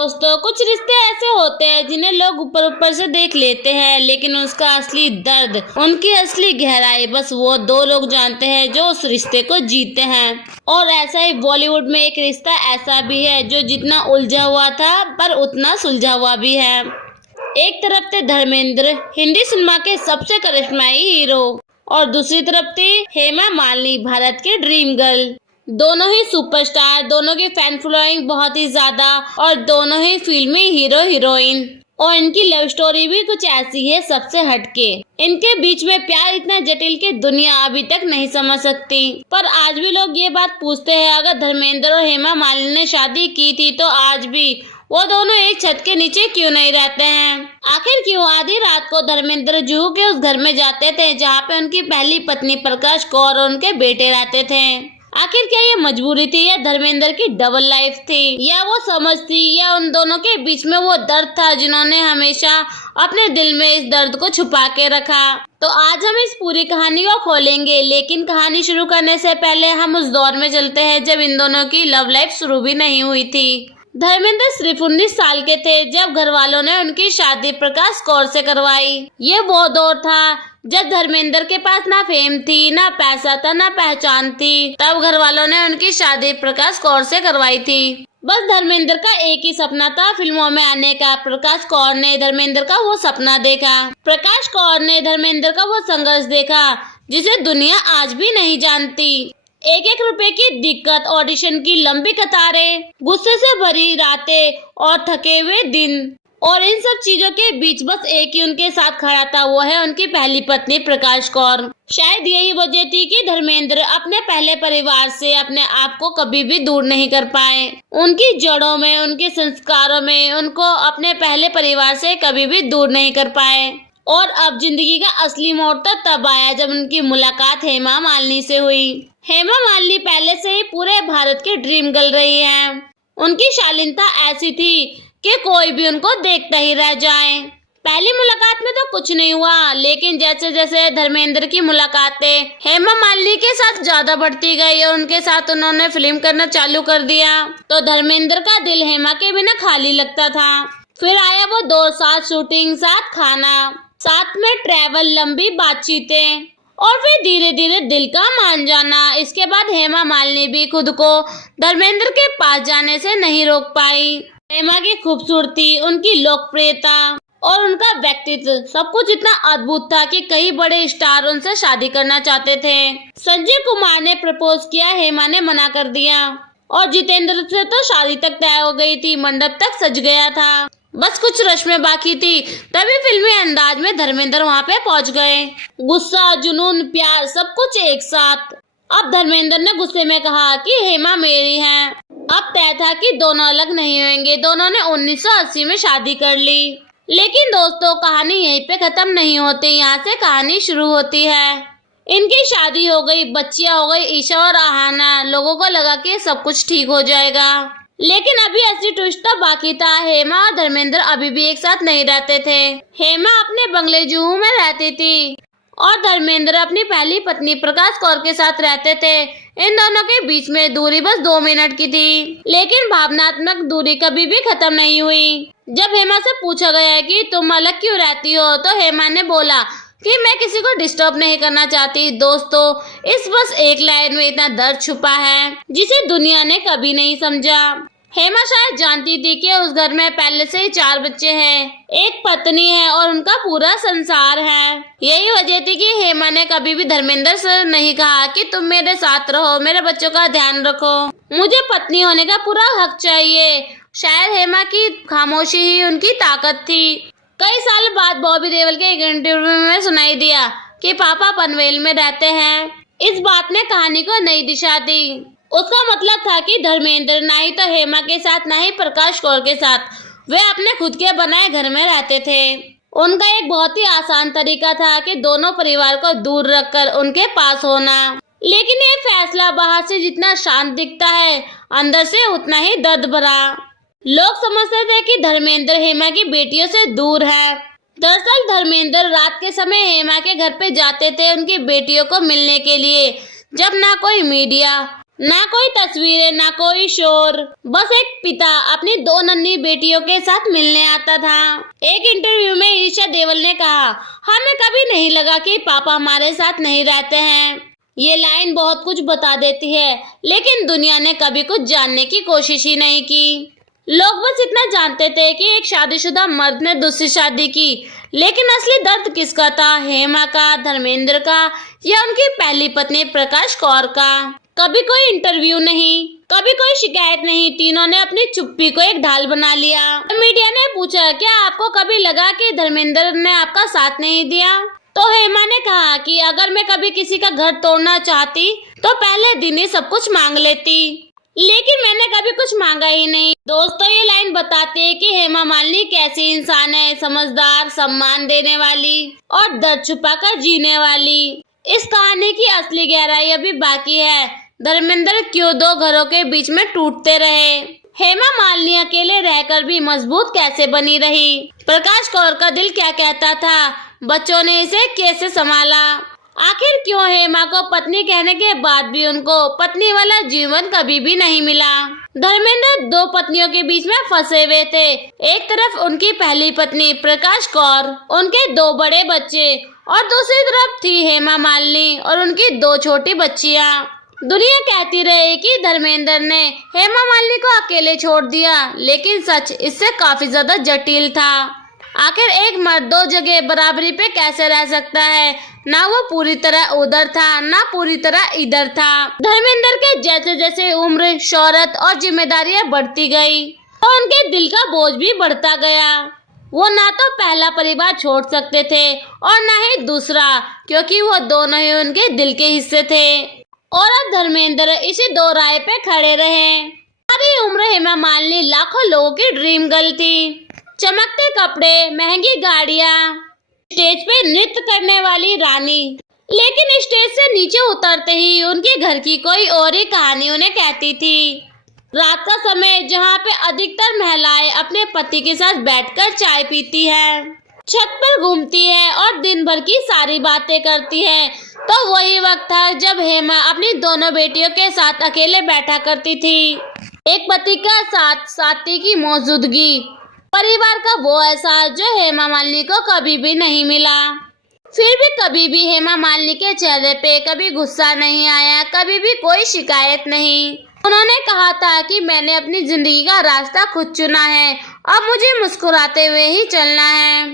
दोस्तों, कुछ रिश्ते ऐसे होते हैं जिन्हें लोग ऊपर ऊपर से देख लेते हैं, लेकिन उसका असली दर्द, उनकी असली गहराई बस वो दो लोग जानते हैं जो उस रिश्ते को जीते हैं। और ऐसा ही बॉलीवुड में एक रिश्ता ऐसा भी है जो जितना उलझा हुआ था पर उतना सुलझा हुआ भी है। एक तरफ थे धर्मेंद्र, हिंदी सिनेमा के सबसे करिश्माई हीरो, और दूसरी तरफ थी हेमा मालिनी, भारत की ड्रीम गर्ल। दोनों ही सुपरस्टार, दोनों की फैन फॉलोइंग बहुत ही ज्यादा, और दोनों ही फिल्मी हीरो हीरोइन। और इनकी लव स्टोरी भी कुछ ऐसी है सबसे हटके। इनके बीच में प्यार इतना जटिल कि दुनिया अभी तक नहीं समझ सकती। पर आज भी लोग ये बात पूछते हैं, अगर धर्मेंद्र और हेमा मालिनी ने शादी की थी तो आज भी वो दोनों एक छत के नीचे क्यों नहीं रहते हैं? आखिर क्यों आधी रात को धर्मेंद्र जुहू के उस घर में जाते थे जहाँ पे उनकी पहली पत्नी प्रकाश कौर और उनके बेटे रहते थे? आखिर क्या ये मजबूरी थी या धर्मेंद्र की डबल लाइफ थी, या वो समझ थी, या उन दोनों के बीच में वो दर्द था जिन्होंने हमेशा अपने दिल में इस दर्द को छुपा के रखा? तो आज हम इस पूरी कहानी को खोलेंगे, लेकिन कहानी शुरू करने से पहले हम उस दौर में चलते हैं जब इन दोनों की लव लाइफ शुरू भी नहीं हुई थी। धर्मेंद्र सिर्फ 19 साल के थे जब घर वालों ने उनकी शादी प्रकाश कौर से करवाई। ये वो दौर था जब धर्मेंद्र के पास ना फेम थी, ना पैसा था, ना पहचान थी। तब घर वालों ने उनकी शादी प्रकाश कौर से करवाई थी। बस धर्मेंद्र का एक ही सपना था, फिल्मों में आने का। प्रकाश कौर ने धर्मेंद्र का वो सपना देखा। प्रकाश कौर ने धर्मेंद्र का वो संघर्ष देखा जिसे दुनिया आज भी नहीं जानती। एक एक रुपए की दिक्कत, ऑडिशन की लंबी कतारें, गुस्से से भरी रातें और थके हुए दिन, और इन सब चीजों के बीच बस एक ही उनके साथ खड़ा था, वो है उनकी पहली पत्नी प्रकाश कौर। शायद यही वजह थी कि धर्मेंद्र अपने पहले परिवार से अपने आप को कभी भी दूर नहीं कर पाए। उनकी जड़ों में, उनके संस्कारों में उनको अपने पहले परिवार से कभी भी दूर नहीं कर पाए। और अब जिंदगी का असली मोड़ तो तब आया जब उनकी मुलाकात हेमा मालिनी से हुई। हेमा मालिनी पहले से ही पूरे भारत की ड्रीम गर्ल रही है। उनकी शालीनता ऐसी थी कि कोई भी उनको देखता ही रह जाए। पहली मुलाकात में तो कुछ नहीं हुआ, लेकिन जैसे जैसे धर्मेंद्र की मुलाकातें हेमा मालिनी के साथ ज्यादा बढ़ती गई और उनके साथ उन्होंने फिल्म करना चालू कर दिया, तो धर्मेंद्र का दिल हेमा के बिना खाली लगता था। फिर आया वो दौर, साथ शूटिंग, साथ खाना, साथ में ट्रैवल, लंबी बातचीतें, और फिर धीरे धीरे दिल का मान जाना। इसके बाद हेमा मालिनी भी खुद को धर्मेंद्र के पास जाने से नहीं रोक पाई। हेमा की खूबसूरती, उनकी लोकप्रियता और उनका व्यक्तित्व, सब कुछ इतना अद्भुत था कि कई बड़े स्टार उनसे शादी करना चाहते थे। संजय कुमार ने प्रपोज किया, हेमा ने मना कर दिया, और जितेंद्र से तो शादी तक तय हो गई थी, मंडप तक सज गया था, बस कुछ रस्में बाकी थी। तभी फिल्मी अंदाज में धर्मेंद्र वहाँ पे पहुँच गए। गुस्सा, जुनून, प्यार, सब कुछ एक साथ। अब धर्मेंद्र ने गुस्से में कहा कि हेमा मेरी है। अब तय था कि दोनों अलग नहीं होंगे। दोनों ने 1980 में शादी कर ली। लेकिन दोस्तों, कहानी यहीं पे खत्म नहीं होती, यहाँ से कहानी शुरू होती है। इनकी शादी हो गई, बच्चियां हो गई, ईशा और आहाना। लोगों को लगा कि सब कुछ ठीक हो जाएगा, लेकिन अभी असली ट्विस्ट तो बाकी था। हेमा और धर्मेंद्र अभी भी एक साथ नहीं रहते थे। हेमा अपने बंगले जुहू में रहती थी और धर्मेंद्र अपनी पहली पत्नी प्रकाश कौर के साथ रहते थे। इन दोनों के बीच में दूरी बस 2 मिनट की थी, लेकिन भावनात्मक दूरी कभी भी खत्म नहीं हुई। जब हेमा से पूछा गया कि तुम अलग क्यों रहती हो, तो हेमा ने बोला कि मैं किसी को डिस्टर्ब नहीं करना चाहती। दोस्तों, इस बस एक लाइन में इतना दर्द छुपा है जिसे दुनिया ने कभी नहीं समझा। हेमा शायद जानती थी कि उस घर में पहले से ही 4 बच्चे हैं, एक पत्नी है और उनका पूरा संसार है। यही वजह थी कि हेमा ने कभी भी धर्मेंद्र से नहीं कहा कि तुम मेरे साथ रहो, मेरे बच्चों का ध्यान रखो, मुझे पत्नी होने का पूरा हक चाहिए। शायद हेमा की खामोशी ही उनकी ताकत थी। कई साल बाद बॉबी देओल के एक इंटरव्यू में सुनाई दिया कि पापा पनवेल में रहते हैं। इस बात ने कहानी को नई दिशा दी। उसका मतलब था कि धर्मेंद्र ना ही तो हेमा के साथ, ना ही प्रकाश कौर के साथ, वे अपने खुद के बनाए घर में रहते थे। उनका एक बहुत ही आसान तरीका था कि दोनों परिवार को दूर रखकर उनके पास होना। लेकिन ये फैसला बाहर से जितना शांत दिखता है, अंदर से उतना ही दर्द भरा। लोग समझते थे कि धर्मेंद्र हेमा की बेटियों से दूर है। दरअसल धर्मेंद्र रात के समय हेमा के घर पे जाते थे उनकी बेटियों को मिलने के लिए, जब ना कोई मीडिया, ना कोई तस्वीरें, ना कोई शोर, बस एक पिता अपनी 2 नन्ही बेटियों के साथ मिलने आता था। एक इंटरव्यू में ईशा देओल ने कहा, हमें कभी नहीं लगा कि पापा हमारे साथ नहीं रहते हैं। ये लाइन बहुत कुछ बता देती है, लेकिन दुनिया ने कभी कुछ जानने की कोशिश ही नहीं की। लोग बस इतना जानते थे कि एक शादीशुदा मर्द ने दूसरी शादी की, लेकिन असली दर्द किसका था? हेमा का, धर्मेंद्र का, या उनकी पहली पत्नी प्रकाश कौर का? कभी कोई इंटरव्यू नहीं, कभी कोई शिकायत नहीं, तीनों ने अपनी चुप्पी को एक ढाल बना लिया। मीडिया ने पूछा, क्या आपको कभी लगा कि धर्मेंद्र ने आपका साथ नहीं दिया? तो हेमा ने कहा कि अगर मैं कभी किसी का घर तोड़ना चाहती तो पहले दिन ही सब कुछ मांग लेती, लेकिन मैंने कभी कुछ मांगा ही नहीं। दोस्तों, ये लाइन बताती है कि हेमा मालिनी कैसी इंसान है, समझदार, सम्मान देने वाली और दर्द छुपाकर जीने वाली। इस कहानी की असली गहराई अभी बाकी है। धर्मेंद्र क्यों 2 घरों के बीच में टूटते रहे? हेमा मालिनी अकेले रहकर भी मजबूत कैसे बनी रही? प्रकाश कौर का दिल क्या कहता था? बच्चों ने इसे कैसे संभाला? आखिर क्यों हेमा को पत्नी कहने के बाद भी उनको पत्नी वाला जीवन कभी भी नहीं मिला? धर्मेंद्र 2 पत्नियों के बीच में फंसे हुए थे। एक तरफ उनकी पहली पत्नी प्रकाश कौर, उनके 2 बड़े बच्चे, और दूसरी तरफ थी हेमा मालिनी और उनकी 2 छोटी बच्चियां। दुनिया कहती रही कि धर्मेंद्र ने हेमा मालिनी को अकेले छोड़ दिया, लेकिन सच इससे काफी ज्यादा जटिल था। आखिर एक मर्द 2 जगह बराबरी पे कैसे रह सकता है? ना वो पूरी तरह उधर था, ना पूरी तरह इधर था। धर्मेंद्र के जैसे जैसे उम्र, शोहरत और जिम्मेदारियां बढ़ती गई, तो उनके दिल का बोझ भी बढ़ता गया। वो ना तो पहला परिवार छोड़ सकते थे और ना ही दूसरा, क्योंकि वो दोनों ही उनके दिल के हिस्से थे। और अब धर्मेंद्र इसी 2 राह पे खड़े रहे। सारी उम्र हेमा मालिनी लाखों लोगों की ड्रीम गर्ल थी। चमकते कपड़े, महंगी गाड़ियां, स्टेज पे नृत्य करने वाली रानी। लेकिन स्टेज से नीचे उतरते ही उनके घर की कोई और ही कहानी उन्हें कहती थी। रात का समय जहाँ पे अधिकतर महिलाएं अपने पति के साथ बैठकर चाय पीती है, छत पर घूमती है और दिन भर की सारी बातें करती है, तो वही वक्त था जब हेमा अपनी दोनों बेटियों के साथ अकेले बैठा करती थी। एक पति का साथ, साथी की मौजूदगी, परिवार का वो एहसास जो हेमा मालिनी को कभी भी नहीं मिला। फिर भी कभी भी हेमा मालिनी के चेहरे पे कभी गुस्सा नहीं आया, कभी भी कोई शिकायत नहीं। उन्होंने कहा था कि मैंने अपनी जिंदगी का रास्ता खुद चुना है, अब मुझे मुस्कुराते हुए ही चलना है।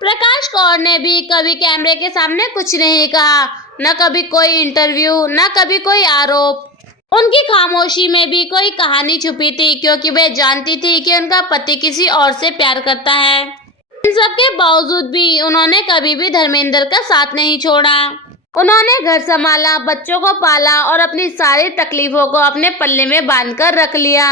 प्रकाश कौर ने भी कभी कैमरे के सामने कुछ नहीं कहा, न कभी कोई इंटरव्यू, न कभी कोई आरोप। उनकी खामोशी में भी कोई कहानी छुपी थी, क्योंकि वे जानती थी कि उनका पति किसी और से प्यार करता है। इन सब के बावजूद भी उन्होंने कभी भी धर्मेंद्र का साथ नहीं छोड़ा। उन्होंने घर संभाला, बच्चों को पाला और अपनी सारी तकलीफों को अपने पल्ले में बांधकर रख लिया।